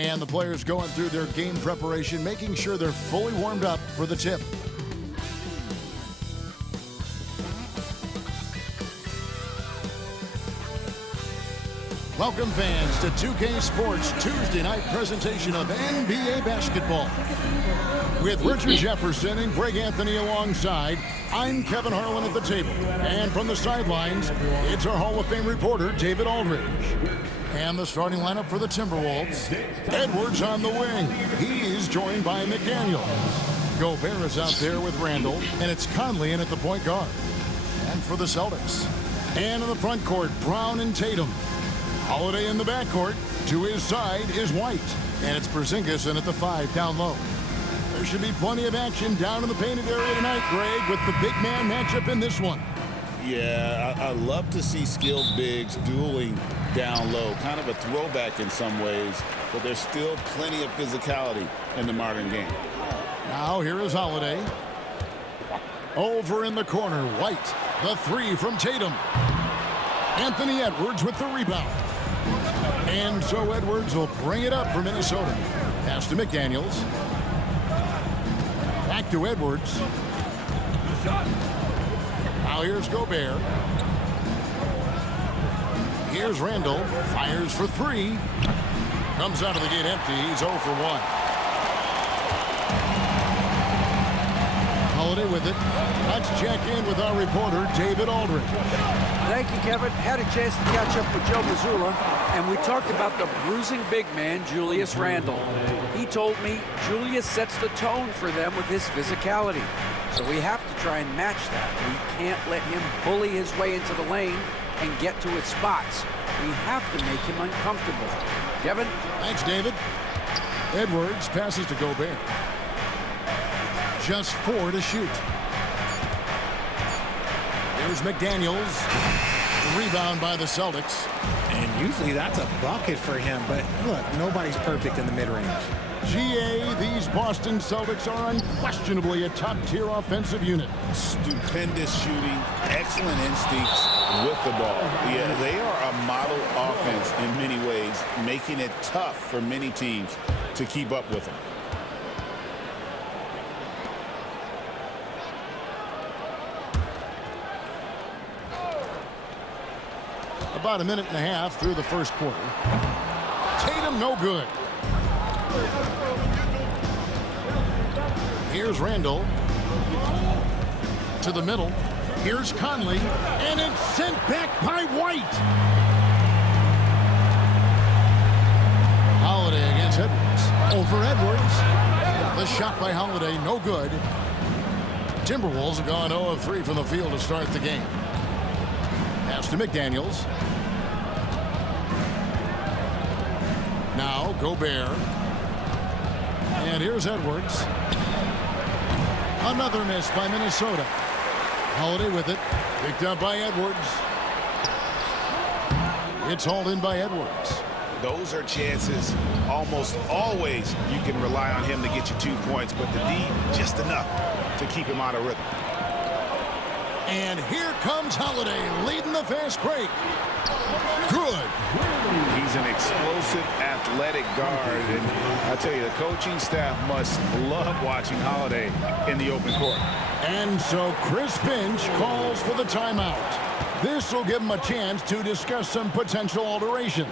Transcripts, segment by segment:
And the players going through their game preparation, making sure they're fully warmed up for the tip. Welcome fans to 2K Sports Tuesday night presentation of NBA basketball. With Richard Jefferson and Greg Anthony alongside, I'm Kevin Harlan at the table. And from the sidelines, it's our Hall of Fame reporter, David Aldridge. And the starting lineup for the Timberwolves. Edwards on the wing. He's joined by McDaniels. Gobert is out there with Randall, and it's Conley in at the point guard. And for the Celtics. And in the front court, Brown and Tatum. Holiday in the backcourt. To his side is White. And it's Porzingis in at the 5 down low. There should be plenty of action down in the painted area tonight, Greg, with the big man matchup in this one. Yeah, I love to see skilled bigs dueling down low. Kind of a throwback in some ways, but there's still plenty of physicality in the modern game. Now here is Holiday. Over in the corner, White. The 3 from Tatum. Anthony Edwards with the rebound. And so Edwards will bring it up for Minnesota. Pass to McDaniels. Back to Edwards. Now here's Gobert. Here's Randall. Fires for 3. Comes out of the gate empty. He's 0 for 1. Holiday with it. Let's check in with our reporter, David Aldridge. Thank you, Kevin. Had a chance to catch up with Joe Mazzulla, and we talked about the bruising big man, Julius Randle. He told me Julius sets the tone for them with his physicality. So we have to try and match that. We can't let him bully his way into the lane and get to his spots. We have to make him uncomfortable. Kevin? Thanks, David. Edwards passes to Gobert. Just 4 to shoot. Here's McDaniels. Rebound by the Celtics. And usually that's a bucket for him, but look, nobody's perfect in the mid-range. GA, these Boston Celtics are unquestionably a top-tier offensive unit. Stupendous shooting, excellent instincts with the ball. Yeah, they are a model offense in many ways, making it tough for many teams to keep up with them. About a minute and a half through the first quarter. Tatum no good. Here's Randall. To the middle. Here's Conley. And it's sent back by White. Holiday against Edwards. Over Edwards. The shot by Holiday, no good. Timberwolves have gone 0 of 3 from the field to start the game. Pass to McDaniels. Now Gobert. And here's Edwards. Another miss by Minnesota. Holiday with it. Picked up by Edwards. It's hauled in by Edwards. Those are chances. Almost always you can rely on him to get you 2 points, but the D just enough to keep him out of rhythm. And here comes Holiday leading the fast break. Good. He's an explosive, athletic guard. And I tell you, the coaching staff must love watching Holiday in the open court. And so Chris Finch calls for the timeout. This will give him a chance to discuss some potential alterations.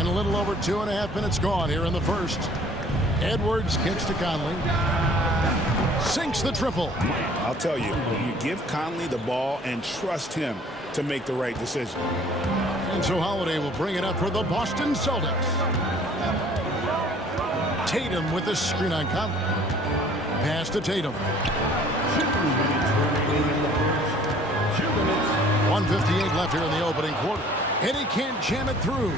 A little over 2.5 minutes gone here in the first. Edwards kicks to Conley. Sinks the triple. I'll tell you, you give Conley the ball and trust him to make the right decision. And so Holiday will bring it up for the Boston Celtics. Tatum with the screen on Conley. Pass to Tatum. 1:58 left here in the opening quarter. And he can't jam it through.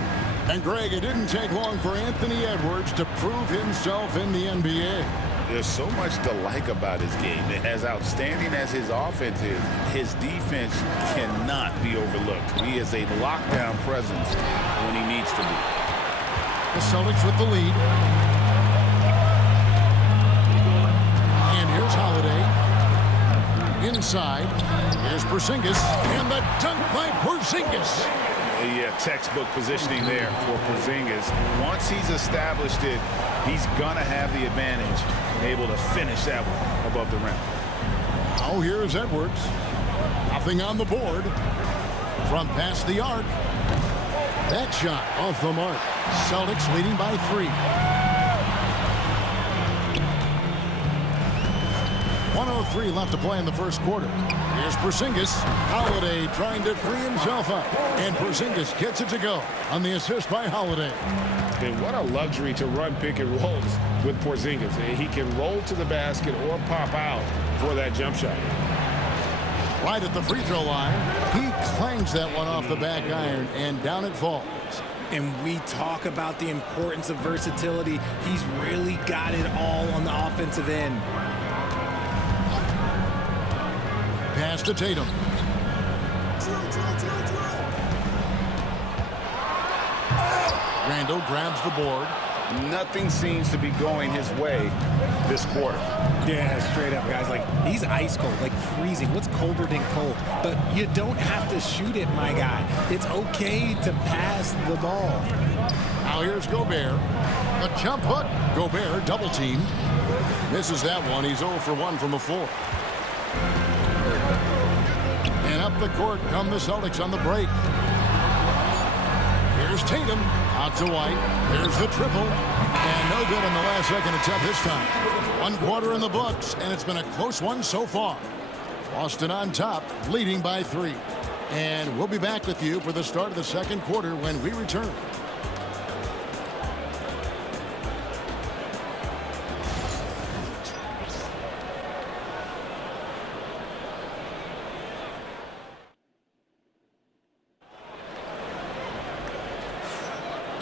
And Greg, it didn't take long for Anthony Edwards to prove himself in the NBA. There's so much to like about his game. As outstanding as his offense is, his defense cannot be overlooked. He is a lockdown presence when he needs to be. The Celtics with the lead. And here's Holiday. Inside. Here's Porzingis. And the dunk by Porzingis. Yeah, textbook positioning there for Porzingis. Once he's established it, he's going to have the advantage and able to finish that one above the rim. Oh, here's Edwards. Nothing on the board. From past the arc. That shot off the mark. Celtics leading by 3. 1:03 left to play in the first quarter. Here's Porzingis. Holiday trying to free himself up. And Porzingis gets it to go on the assist by Holiday. And what a luxury to run pick and rolls with Porzingis. He can roll to the basket or pop out for that jump shot. Right at the free throw line. He clangs that one off the back iron, and down it falls. And we talk about the importance of versatility. He's really got it all on the offensive end. Pass to Tatum. Randall grabs the board. Nothing seems to be going his way this quarter. Yeah, straight up, guys. Like, he's ice cold, like freezing. What's colder than cold? But you don't have to shoot it, my guy. It's okay to pass the ball. Now here's Gobert. A jump hook. Gobert double teamed. Misses that one. He's 0 for 1 from the floor. And up the court come the Celtics on the break. Here's Tatum. Out to White. Here's the triple. And no good on the last second attempt this time. 1 quarter in the books, and it's been a close one so far. Boston on top, leading by 3. And we'll be back with you for the start of the second quarter when we return.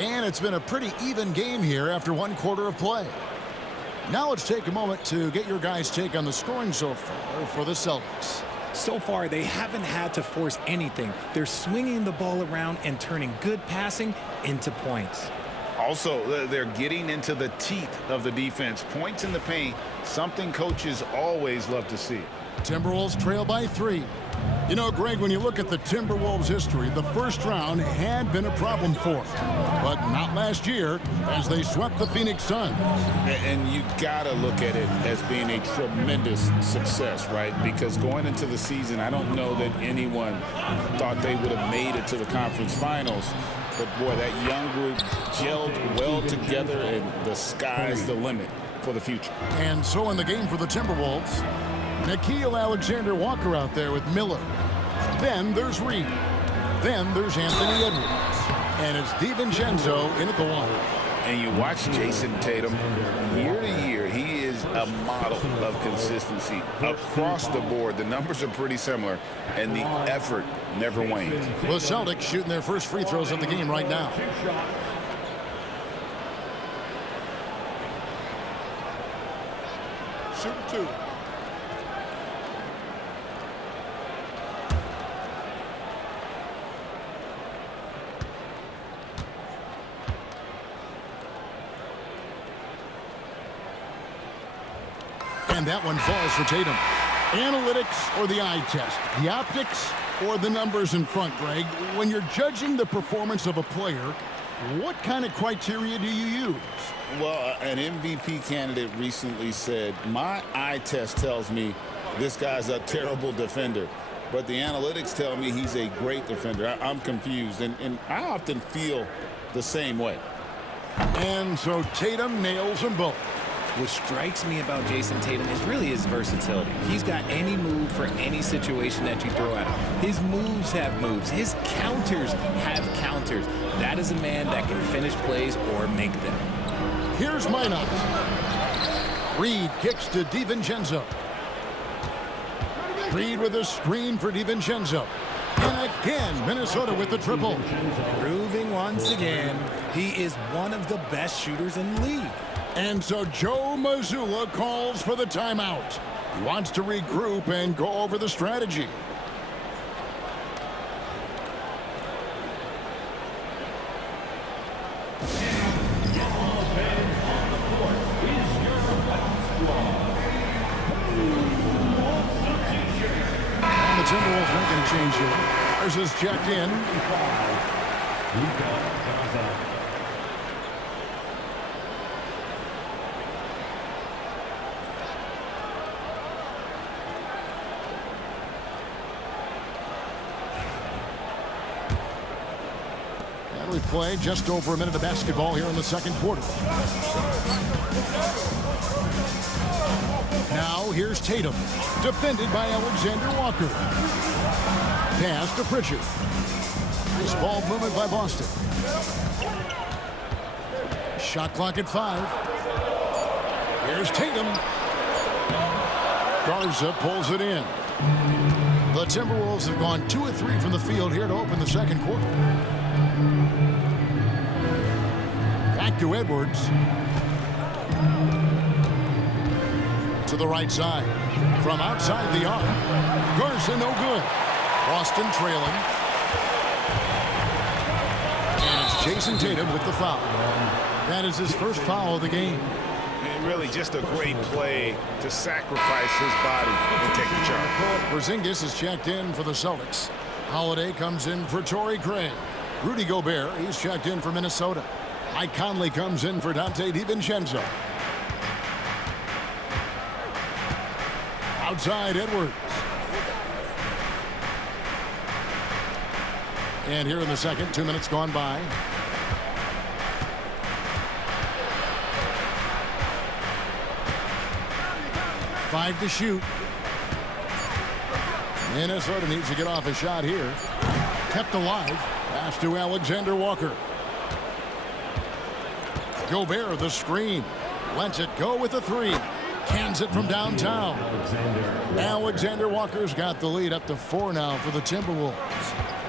And it's been a pretty even game here after 1 quarter of play. Now let's take a moment to get your guys' take on the scoring so far for the Celtics. So far, they haven't had to force anything. They're swinging the ball around and turning good passing into points. Also, they're getting into the teeth of the defense. Points in the paint, something coaches always love to see. Timberwolves trail by 3. You know, Greg, when you look at the Timberwolves' history, the first round had been a problem for them. But not last year, as they swept the Phoenix Suns. And you got to look at it as being a tremendous success, right? Because going into the season, I don't know that anyone thought they would have made it to the conference finals. But, boy, that young group gelled well together, and the sky's the limit for the future. And so in the game for the Timberwolves, Nickeil Alexander-Walker out there with Miller. Then there's Reed. Then there's Anthony Edwards. And it's DiVincenzo in at the 1. And you watch Jason Tatum, year to year, he is a model of consistency. Across the board, the numbers are pretty similar, and the effort never wanes. The Celtics shooting their first free throws of the game right now. Shoot 2. And that one falls for Tatum. Analytics or the eye test? The optics or the numbers in front, Greg? When you're judging the performance of a player, what kind of criteria do you use? Well, an MVP candidate recently said, my eye test tells me this guy's a terrible defender, but the analytics tell me he's a great defender. I'm confused, and I often feel the same way. And so Tatum nails them both. What strikes me about Jason Tatum is really his versatility. He's got any move for any situation that you throw at him. His moves have moves. His counters have counters. That is a man that can finish plays or make them. Here's Minot. Reed kicks to DiVincenzo. Reed with a screen for DiVincenzo. And again, Minnesota with the triple. Proving once again, he is one of the best shooters in the league. And so Joe Mazzulla calls for the timeout. He wants to regroup and go over the strategy. And the Timberwolves making a change here. There's his check in. We play just over a minute of basketball here in the second quarter. Now here's Tatum, defended by Alexander Walker. Pass to Pritchard. Nice ball movement by Boston. Shot clock at 5. Here's Tatum. Garza pulls it in. The Timberwolves have gone 2 of 3 from the field here to open the second quarter. Back to Edwards. To the right side. From outside the arc. Garza no good. Boston trailing. And it's Jason Tatum with the foul. That is his first foul of the game. And really just a great play to sacrifice his body and take the charge. Porzingis is checked in for the Celtics. Holiday comes in for Torrey Craig. Rudy Gobert, he's checked in for Minnesota. Mike Conley comes in for Dante DiVincenzo. Outside Edwards. And here in the second, 2 minutes gone by. Five to shoot. Minnesota needs to get off a shot here. Kept alive. Pass to Alexander Walker. Gobert the screen. Lets it go with a 3. Cans it from downtown. Alexander Walker's got the lead up to 4 now for the Timberwolves.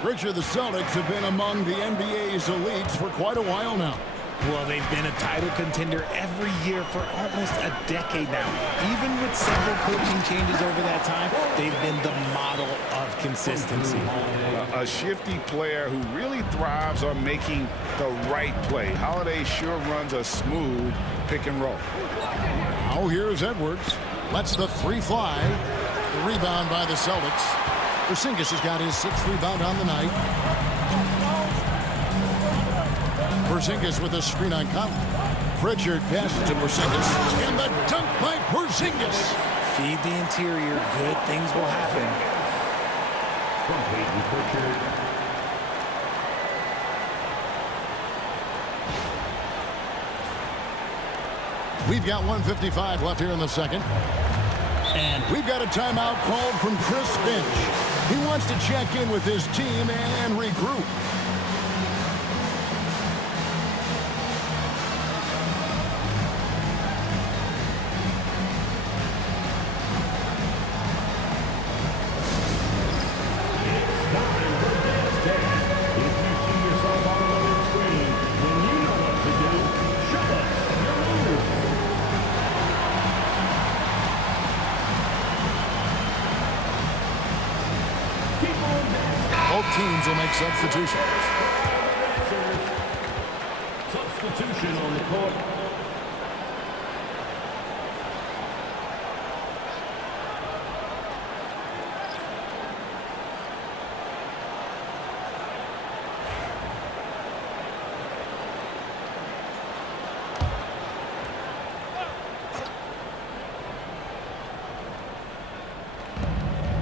Richard, the Celtics have been among the NBA's elites for quite a while now. Well, they've been a title contender every year for almost a decade now. Even with several coaching changes over that time, they've been the model of consistency. A shifty player who really thrives on making the right play. Holiday sure runs a smooth pick and roll. Now here's Edwards. Lets the 3 fly. The rebound by the Celtics. Porzingis has got his 6th rebound on the night. Porzingis with a screen on Conley. Pritchard passes to Porzingis. And the dunk by Porzingis. Feed the interior. Good things will happen. We've got 1:55 left here in the second. And we've got a timeout called from Chris Finch. He wants to check in with his team and regroup. Both teams will make substitutions. Substitution on the court.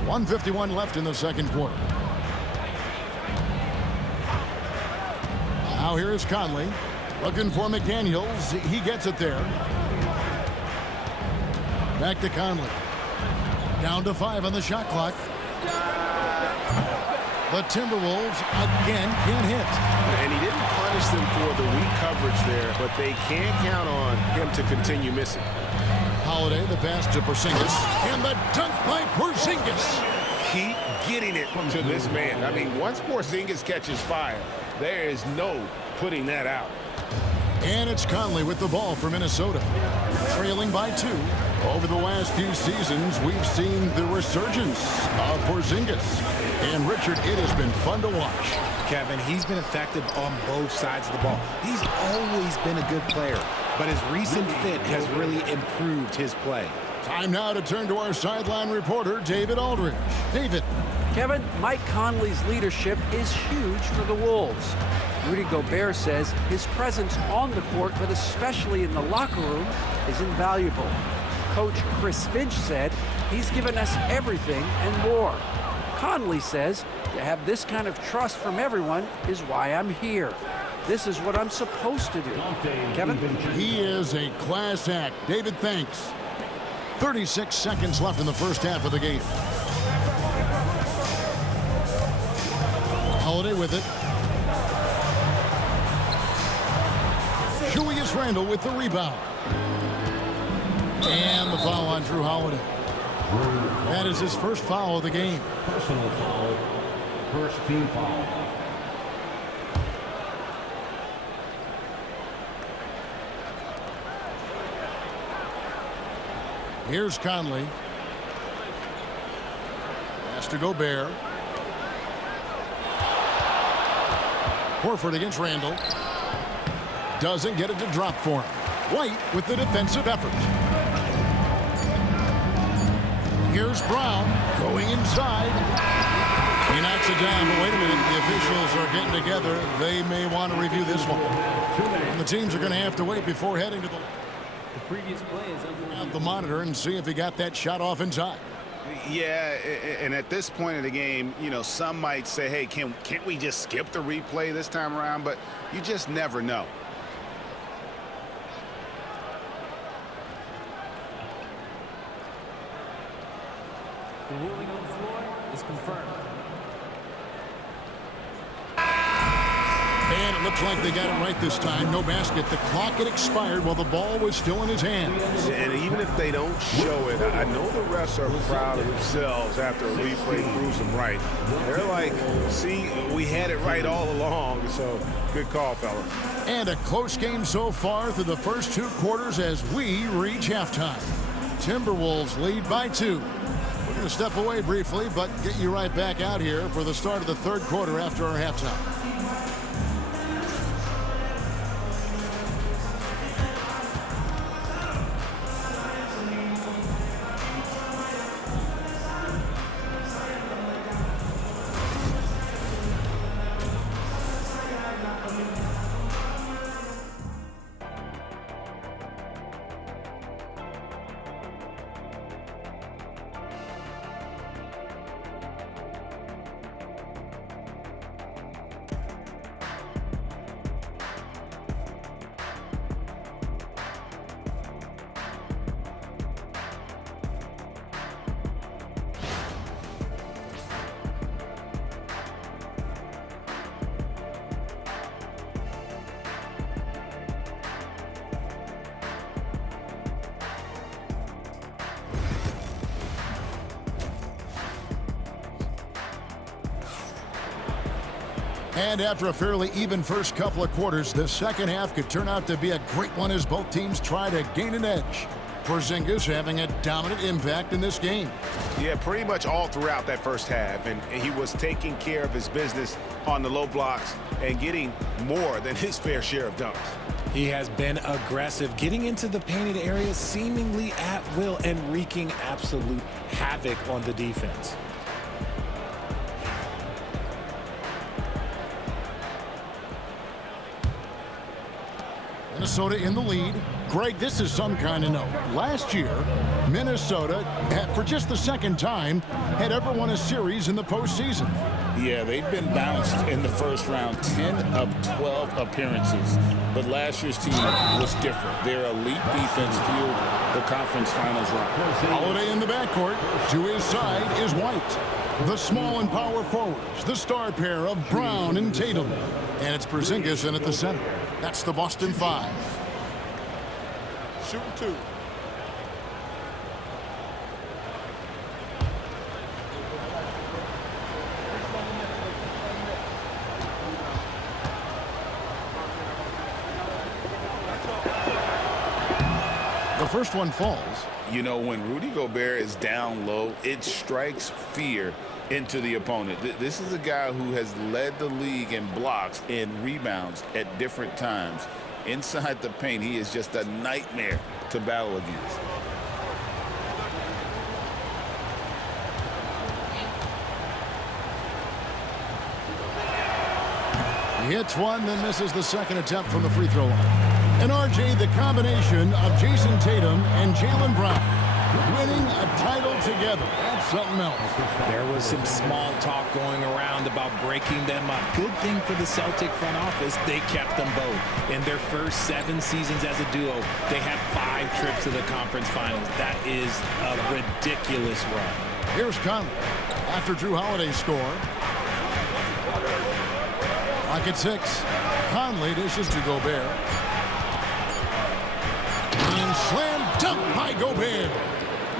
.151 left in the second quarter. Now here's Conley. Looking for McDaniels. He gets it there. Back to Conley. Down to 5 on the shot clock. The Timberwolves again can't hit. And he didn't punish them for the weak coverage there, but they can't count on him to continue missing. Holiday, the pass to Porzingis, and the dunk by Porzingis. Keep getting it to this man. I mean, once Porzingis catches fire, there is no putting that out. And it's Conley with the ball for Minnesota. Trailing by 2. Over the last few seasons, we've seen the resurgence of Porzingis. And Richard, it has been fun to watch. Kevin, he's been effective on both sides of the ball. He's always been a good player, but his recent fit has really improved his play. Time now to turn to our sideline reporter, David Aldridge. David. Kevin, Mike Conley's leadership is huge for the Wolves. Rudy Gobert says his presence on the court, but especially in the locker room, is invaluable. Coach Chris Finch said he's given us everything and more. Conley says to have this kind of trust from everyone is why I'm here. This is what I'm supposed to do. Kevin? He is a class act. David, thanks. 36 seconds left in the first half of the game. Holiday with it. Julius Randle with the rebound. And the foul on Drew Holiday. That is his first foul of the game. Personal foul. First team foul. Here's Conley. Pass to Gobert. Horford against Randle. Doesn't get it to drop for him. White with the defensive effort. Here's Brown going inside. He knocks it down, but wait a minute. The officials are getting together. They may want to review this one. And the teams are going to have to wait before heading to the previous play is under the monitor and see if he got that shot off in time. Yeah, and at this point in the game, you know, some might say, hey, can't we just skip the replay this time around? But you just never know. the ruling on the floor is confirmed. And it looks like they got it right this time. No basket. The clock had expired while the ball was still in his hands. And even if they don't show it, I know the refs are proud of themselves after a replay proves them right. They're like, see, we had it right all along. So good call, fellas. And a close game so far through the first 2 quarters as we reach halftime. Timberwolves lead by 2. We're going to step away briefly, but get you right back out here for the start of the 3rd quarter after our halftime. And after a fairly even first couple of quarters, the second half could turn out to be a great one as both teams try to gain an edge. Porzingis having a dominant impact in this game. Yeah, pretty much all throughout that first half. And he was taking care of his business on the low blocks and getting more than his fair share of dunks. He has been aggressive, getting into the painted area seemingly at will and wreaking absolute havoc on the defense. Minnesota in the lead. Greg, this is some kind of note. Last year, Minnesota, for just the second time, had ever won a series in the postseason. Yeah, they've been bounced in the first round, 10 of 12 appearances. But last year's team was different. Their elite defense fueled the conference finals run. Holiday in the backcourt. To his side is White. The small and power forwards, the star pair of Brown and Tatum. And it's Porzingis in at the center. That's the Boston Five. Shooting two. The first one falls. You know, when Rudy Gobert is down low, it strikes fear into the opponent. This is a guy who has led the league in blocks and rebounds at different times. Inside the paint, he is just a nightmare to battle against. He hits one, then misses the second attempt from the free throw line. And RJ, the combination of Jason Tatum and Jaylen Brown winning a title together. That's something else. There was some small talk going around about breaking them up. Good thing for the Celtic front office, they kept them both. In their first 7 seasons as a duo, they had 5 trips to the conference finals. That is a ridiculous run. Here's Conley after Drew Holiday's score. Lock at 6. Conley dishes to Gobert. And slam dunk by Gobert.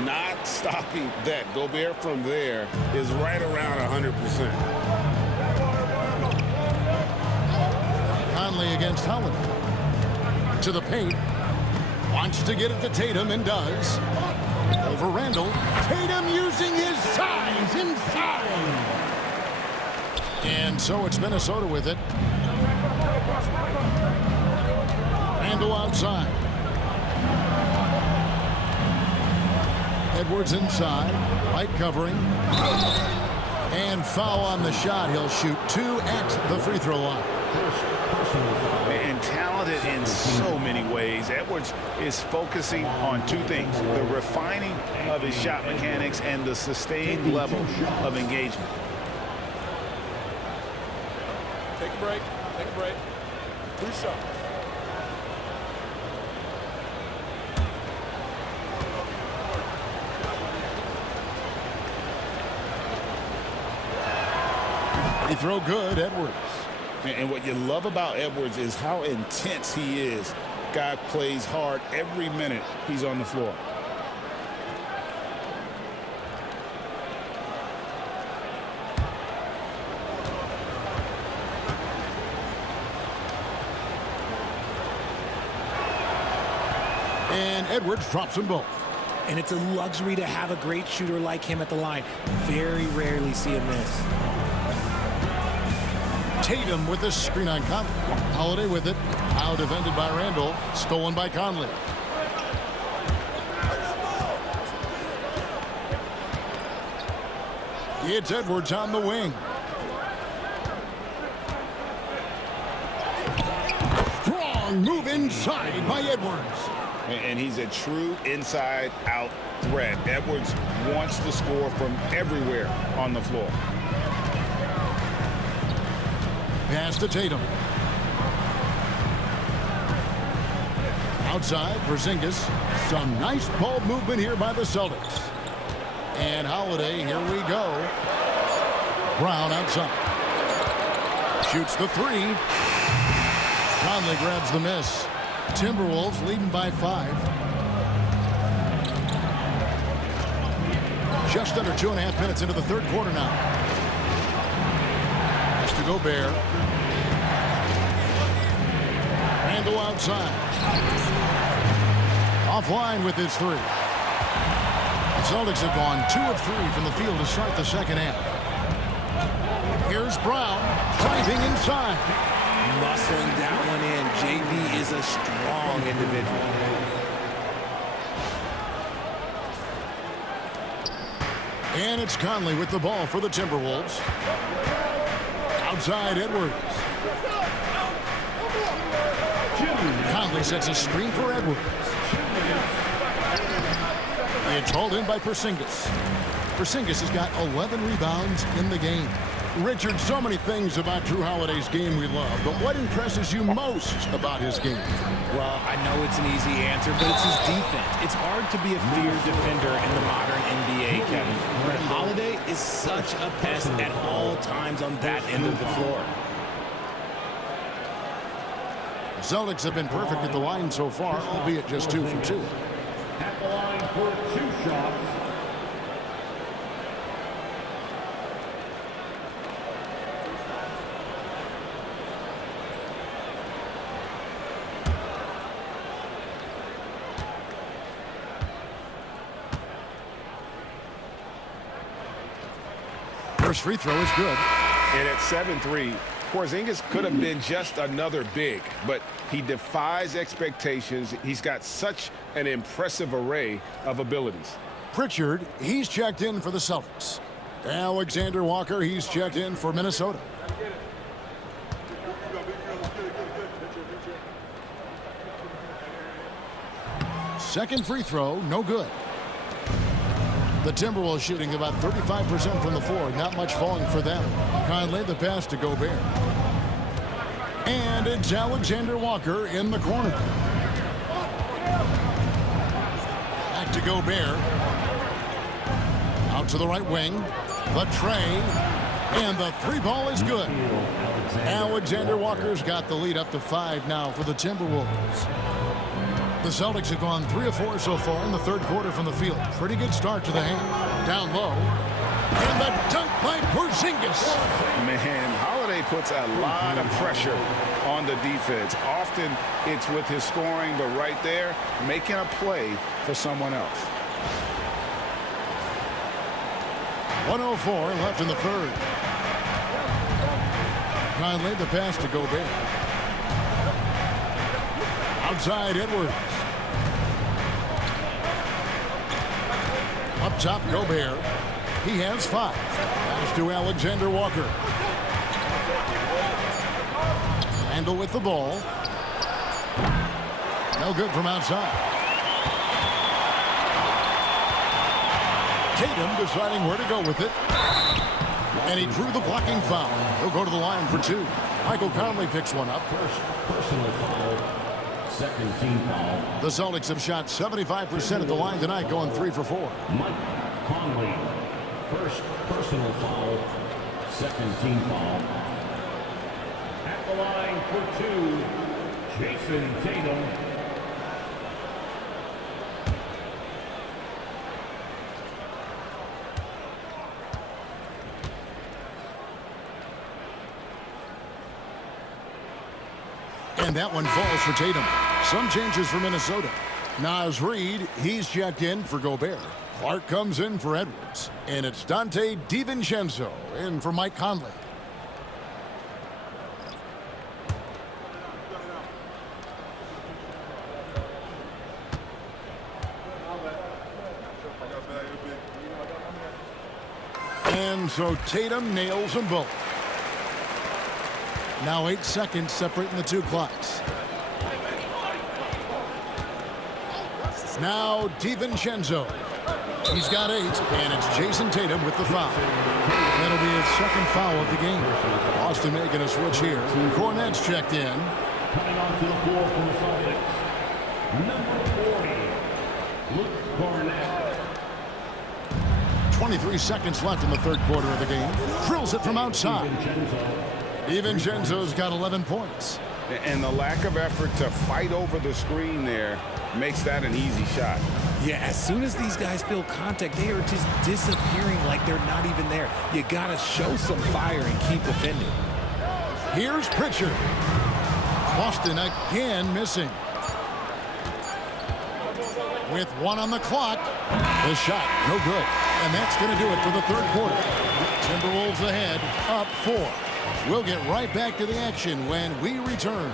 Not stopping that. Gobert from there Is right around 100%. Conley against Holiday. To the paint. Wants to get it to Tatum and does. Over Randall. Tatum using his size inside. And so it's Minnesota with it. Randall outside. Edwards inside. Light covering. And foul on the shot. He'll shoot 2 at the free throw line. and talented in so many ways. Edwards is focusing on 2 things: the refining of his shot mechanics and the sustained level of engagement. Take a break. Take a break. 2 shots. He throw good, Edwards. And what you love about Edwards is how intense he is. Guy plays hard every minute he's on the floor. And Edwards drops them both. And it's a luxury to have a great shooter like him at the line. Very rarely see him miss. Tatum with the screen on Conley. Holiday with it. Now defended by Randall. Stolen by Conley. It's Edwards on the wing. Strong move inside by Edwards. And he's a true inside-out threat. Edwards wants to score from everywhere on the floor. Pass to Tatum. Outside, Porzingis. Some nice ball movement here by the Celtics. And Holiday, here we go. Brown outside. Shoots the 3. Conley grabs the miss. Timberwolves leading by 5. Just under 2.5 minutes into the third quarter now. Pass to Gobert. Randall outside. Offline with his 3. The Celtics have gone 2 of 3 from the field to start the second half. Here's Brown driving inside. Muscling that one in. JB is a strong individual. And it's Conley with the ball for the Timberwolves. Outside, Edwards. Conley sets a screen for Edwards. It's hauled in by Porzingis. Porzingis has got 11 rebounds in the game. Richard, so many things about Drew Holiday's game we love, but what impresses you most about his game? Well, I know it's an easy answer, but it's his defense. It's hard to be a feared defender in the modern NBA, Kevin. But Holiday is such a pest at all times on that end of the floor. The Celtics have been perfect at the line so far, albeit just 2 for 2. At the line for 2 shots. First free throw is good. And at 7-3, Porzingis could have been just another big, but he defies expectations. He's got such an impressive array of abilities. Pritchard, he's checked in for the Celtics. Alexander Walker, he's checked in for Minnesota. Second free throw, no good. The Timberwolves shooting about 35% from the floor. Not much falling for them. Conley, the pass to Gobert. And it's Alexander Walker in the corner. Back to Gobert. Out to the right wing. The tray. And the 3-ball is good. Alexander Walker's got the lead up to 5 now for the Timberwolves. The Celtics have gone 3 of 4 so far in the third quarter from the field. Pretty good start to the hand. Down low. And the dunk by Porzingis. Man, Holiday puts a lot of pressure on the defense. Often it's with his scoring, but right there, making a play for someone else. 1:04 left in the third. Conley, the pass to Gobert. Outside Edwards. Up top, Gobert. He has 5. Pass to Alexander Walker. Randle with the ball. No good from outside. Tatum deciding where to go with it. And he drew the blocking foul. He'll go to the line for 2. Michael Conley picks one up. First personal foul. Second team foul. The Celtics have shot 75% at the line tonight, going 3 for 4. Mike Conley. First personal foul. Second team foul. At the line for 2, Jason Tatum. And that one falls for Tatum. Some changes for Minnesota. Naz Reid, he's checked in for Gobert. Clark comes in for Edwards. And it's Dante DiVincenzo in for Mike Conley. And so Tatum nails them both. Now 8 seconds separating the 2 clocks. Now DiVincenzo. He's got 8, and it's Jason Tatum with the foul. That'll be his second foul of the game. Boston making a switch here. Cornette's checked in. Coming onto the floor for the Celtics. Number 40, Luke Cornette. 23 seconds left in the third quarter of the game. Drills it from outside. DiVincenzo's got 11 points. And the lack of effort to fight over the screen there makes that an easy shot. Yeah, as soon as these guys feel contact, they are just disappearing like they're not even there. You got to show some fire and keep defending. Here's Pritchard. Boston again missing. With 1 on the clock, the shot no good. And that's going to do it for the third quarter. Timberwolves ahead, up 4. We'll get right back to the action when we return.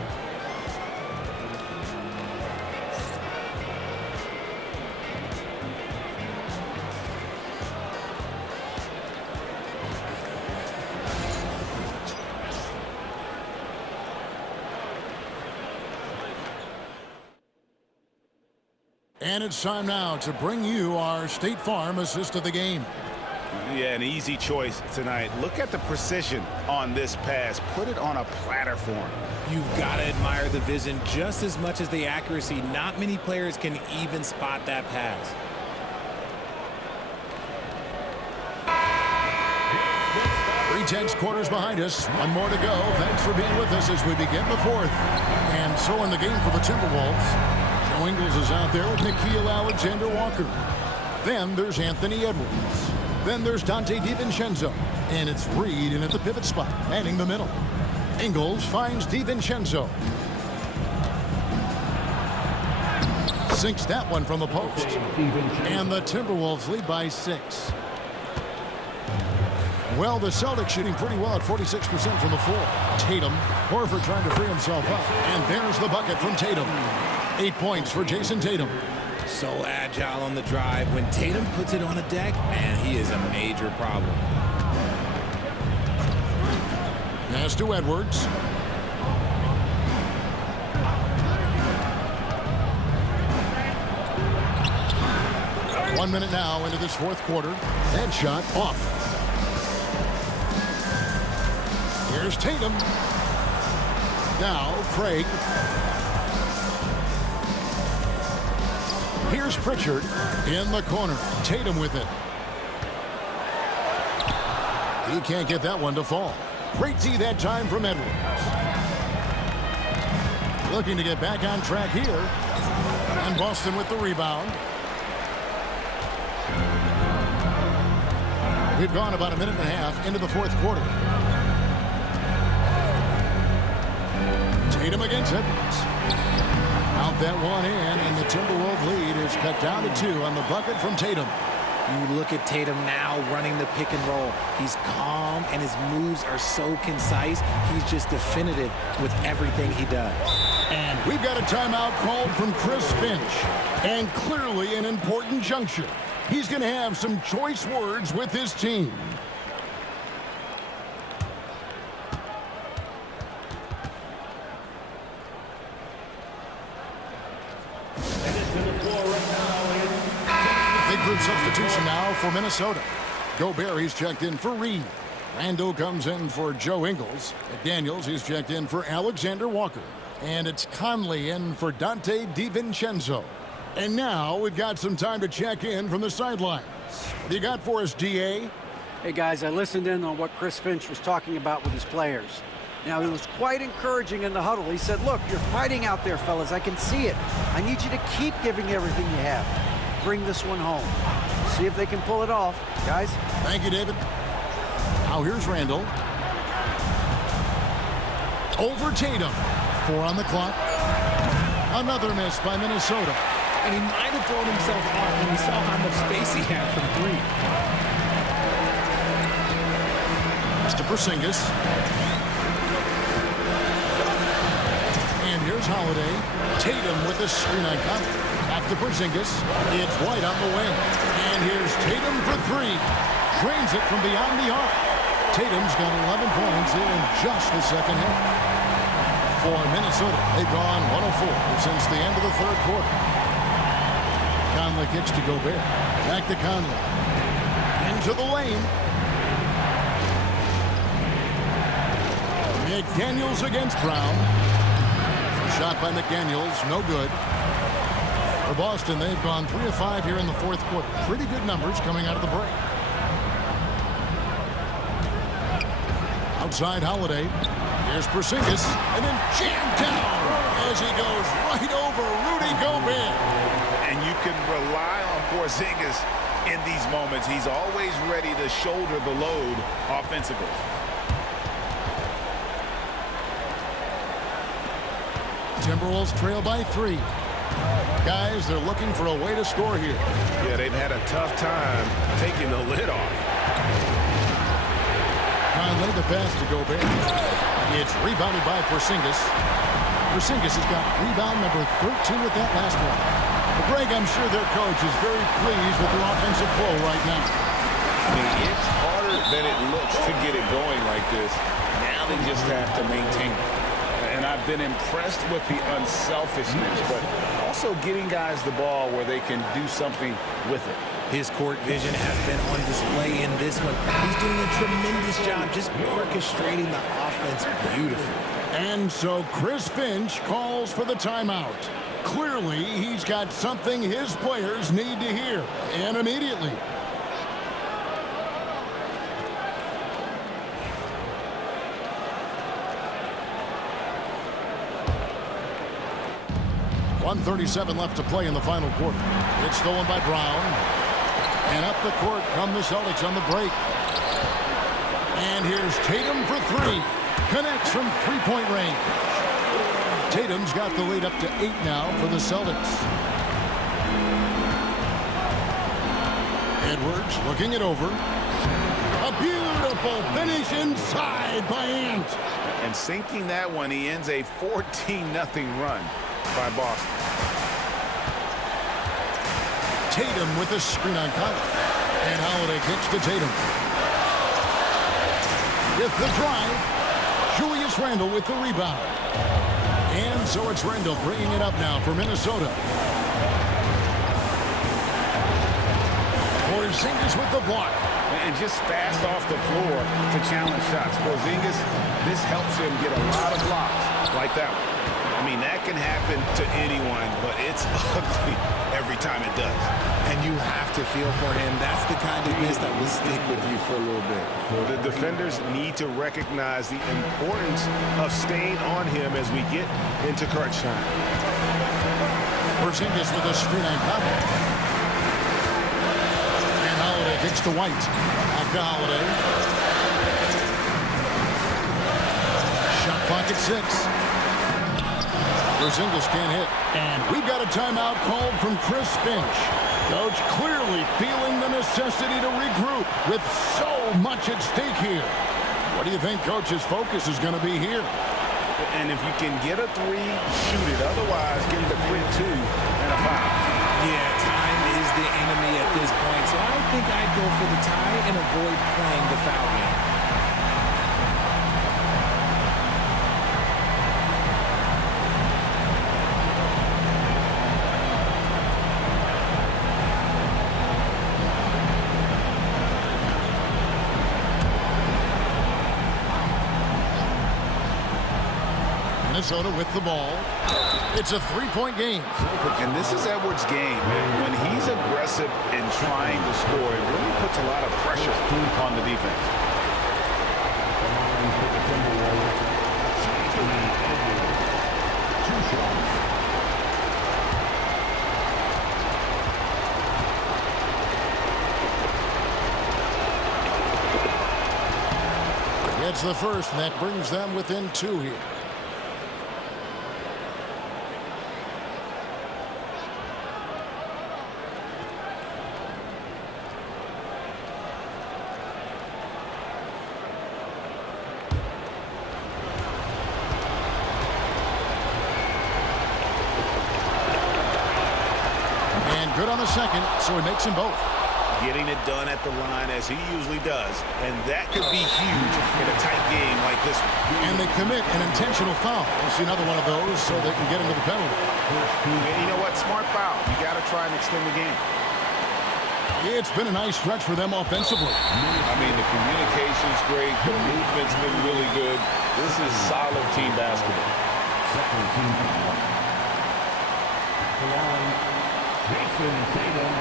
And it's time now to bring you our State Farm assist of the game. Yeah, an easy choice tonight. Look at the precision on this pass. Put it on a platter for him. You've got to admire the vision just as much as the accuracy. Not many players can even spot that pass. Tense quarters behind us. One more to go. Thanks for being with us as we begin the fourth. And so in the game for the Timberwolves, Joe Ingles is out there with Nickeil Alexander-Walker. Then there's Anthony Edwards. Then there's Donte DiVincenzo. And it's Reed in at the pivot spot, manning the middle. Ingles finds DiVincenzo. Sinks that one from the post. And the Timberwolves lead by 6. Well, the Celtics shooting pretty well at 46% from the floor. Tatum, Horford trying to free himself up. And there's the bucket from Tatum. 8 points for Jason Tatum. So agile on the drive. When Tatum puts it on the deck, man, he is a major problem. Pass to Edwards. One minute now into this fourth quarter. That shot off. Here's Tatum. Now Craig. Here's Pritchard in the corner. Tatum with it. He can't get that one to fall. Great D that time from Edwards. Looking to get back on track here. And Boston with the rebound. We've gone about a minute and a half into the fourth quarter. Tatum against Edwards. Out that one in, and the Timberwolves lead is cut down to 2 on the bucket from Tatum. You look at Tatum now running the pick and roll. He's calm, and his moves are so concise. He's just definitive with everything he does. And we've got a timeout called from Chris Finch. And clearly an important juncture. He's going to have some choice words with his team. Big group substitution now for Minnesota. Gobert, he's checked in for Reed. Randall comes in for Joe Ingles. Daniels, he's checked in for Alexander Walker. And it's Conley in for Donte DiVincenzo. And now we've got some time to check in from the sidelines. What do you got for us, DA? Hey, guys, I listened in on what Chris Finch was talking about with his players. Now, he was quite encouraging in the huddle. He said, look, you're fighting out there, fellas. I can see it. I need you to keep giving everything you have. Bring this one home. See if they can pull it off. Guys? Thank you, David. Now here's Randall. Over Tatum. 4 on the clock. Another miss by Minnesota. And he might have thrown himself off when he saw how much space he had from 3. Mr. Porzingis. And here's Holiday. Tatum with the screen on Conley. Back to Porzingis. It's White on the wing. And here's Tatum for 3. Drains it from beyond the arc. Tatum's got 11 points here in just the second half. For Minnesota, they've gone 104 since the end of the third quarter. Conley kicks to Gobert. Back to Conley. Into the lane. McDaniels against Brown. Shot by McDaniels, no good. For Boston, they've gone 3 of 5 here in the fourth quarter. Pretty good numbers coming out of the break. Outside Holiday. Here's Porzingis, and then jammed down as he goes right over Rudy Gobert. And you can rely on Porzingis in these moments. He's always ready to shoulder the load offensively. Timberwolves trail by 3. Guys, they're looking for a way to score here. Yeah, they've had a tough time taking the lid off. Conley, the pass to Gobert. It's rebounded by Porzingis. Porzingis has got rebound number 13 with that last one. But Greg, I'm sure their coach is very pleased with their offensive flow right now. I mean, it's harder than it looks to get it going like this. Now they just have to maintain it. and I've been impressed with the unselfishness, but also getting guys the ball where they can do something with it. His court vision has been on display in this one. He's doing a tremendous job just orchestrating the offense beautifully. And so Chris Finch calls for the timeout. Clearly, he's got something his players need to hear, and immediately. .137 left to play in the final quarter. It's stolen by Brown. And up the court come the Celtics on the break. And here's Tatum for three. Connects from three-point range. Tatum's got the lead up to 8 now for the Celtics. Edwards looking it over. A beautiful finish inside by Ant. And sinking that one, he ends a 14-0 run by Boston. Tatum with the screen on Conley. And Holiday kicks to Tatum. With the drive, Julius Randle with the rebound. And so it's Randle bringing it up now for Minnesota. Porzingis with the block. And just fast off the floor to challenge shots. Porzingis, this helps him get a lot of blocks like that one. I mean, that can happen to anyone, but it's ugly every time it does. And you have to feel for him. That's the kind of miss that will stick with you for a little bit. The defenders need to recognize the importance of staying on him as we get into crunch time. Porzingis with a screen on Conley. And Holiday kicks to White. Back to Holiday. Shot clock at 6. Porzingis can't hit. And we've got a timeout called from Chris Finch. Coach clearly feeling the necessity to regroup with so much at stake here. What do you think Coach's focus is going to be here? And if you can get a 3, shoot it. Otherwise, give him the quick 2 and a foul. Yeah, time is the enemy at this point, so I think I'd go for the tie and avoid playing the foul game. Minnesota with the ball. It's a 3-point game. And this is Edwards' game. And when he's aggressive and trying to score, it really puts a lot of pressure on the defense. It's the first, and that brings them within 2 here. Good on the second, so he makes them both. Getting it done at the line as he usually does, and that could be huge in a tight game like this one. And they commit an intentional foul. We'll see another one of those so they can get into the penalty. And you know what? Smart foul. You got to try and extend the game. It's been a nice stretch for them offensively. I mean, the communication's great. The movement's been really good. This is solid team basketball. Second team foul. The line, Jason Tatum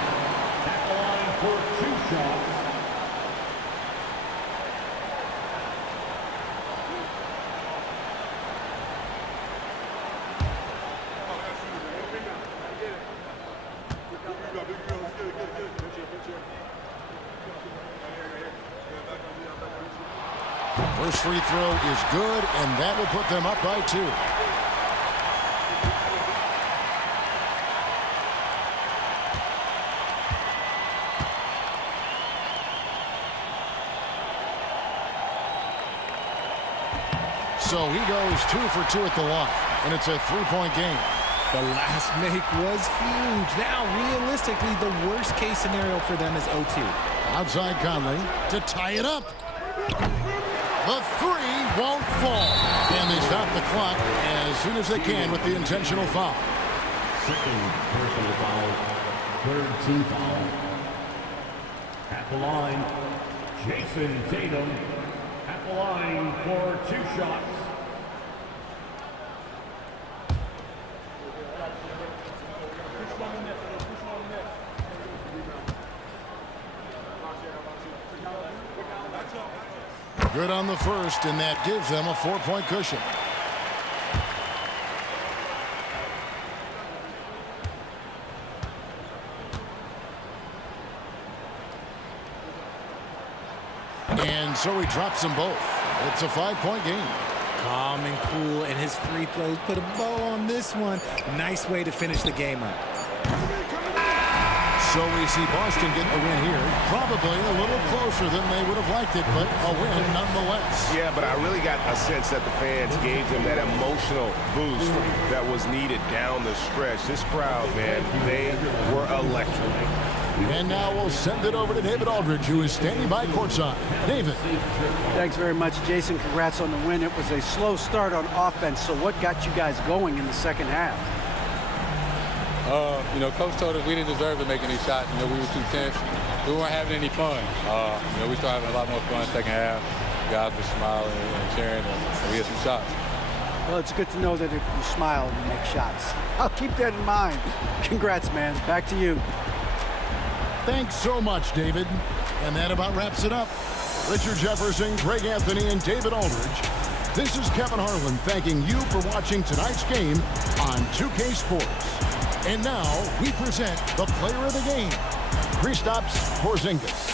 at the line for 2 shots. First free throw is good, and that will put them up by 2. So he goes 2 for 2 at the line, and it's a 3-point game. The last make was huge. Now, realistically, the worst-case scenario for them is OT. Outside Conley to tie it up. The 3 won't fall, and they stop the clock as soon as they can with the intentional foul. Second personal foul. Third team foul. At the line, Jason Tatum. At the line for 2 shots. Good on the first, and that gives them a 4-point cushion. And so he drops them both. It's a 5-point game. Calm and cool, and his free throws put a bow on this one. Nice way to finish the game up. So we see Boston get the win here. Probably a little closer than they would have liked it, but a win nonetheless. Yeah, but I really got a sense that the fans gave them that emotional boost that was needed down the stretch. This crowd, man, they were electric. And now we'll send it over to David Aldridge, who is standing by courtside. David. Thanks very much, Jason. Congrats on the win. It was a slow start on offense, so what got you guys going in the second half? You know, Coach told us we didn't deserve to make any shots. You know, we were too tense. We weren't having any fun. You know, we started having a lot more fun second half. Guys were smiling and cheering, and we had some shots. Well, it's good to know that if you smile, you make shots. I'll keep that in mind. Congrats, man. Back to you. Thanks so much, David. And that about wraps it up. Richard Jefferson, Greg Anthony, and David Aldridge. This is Kevin Harlan thanking you for watching tonight's game on 2K Sports. And now we present the player of the game, Kristaps Porzingis.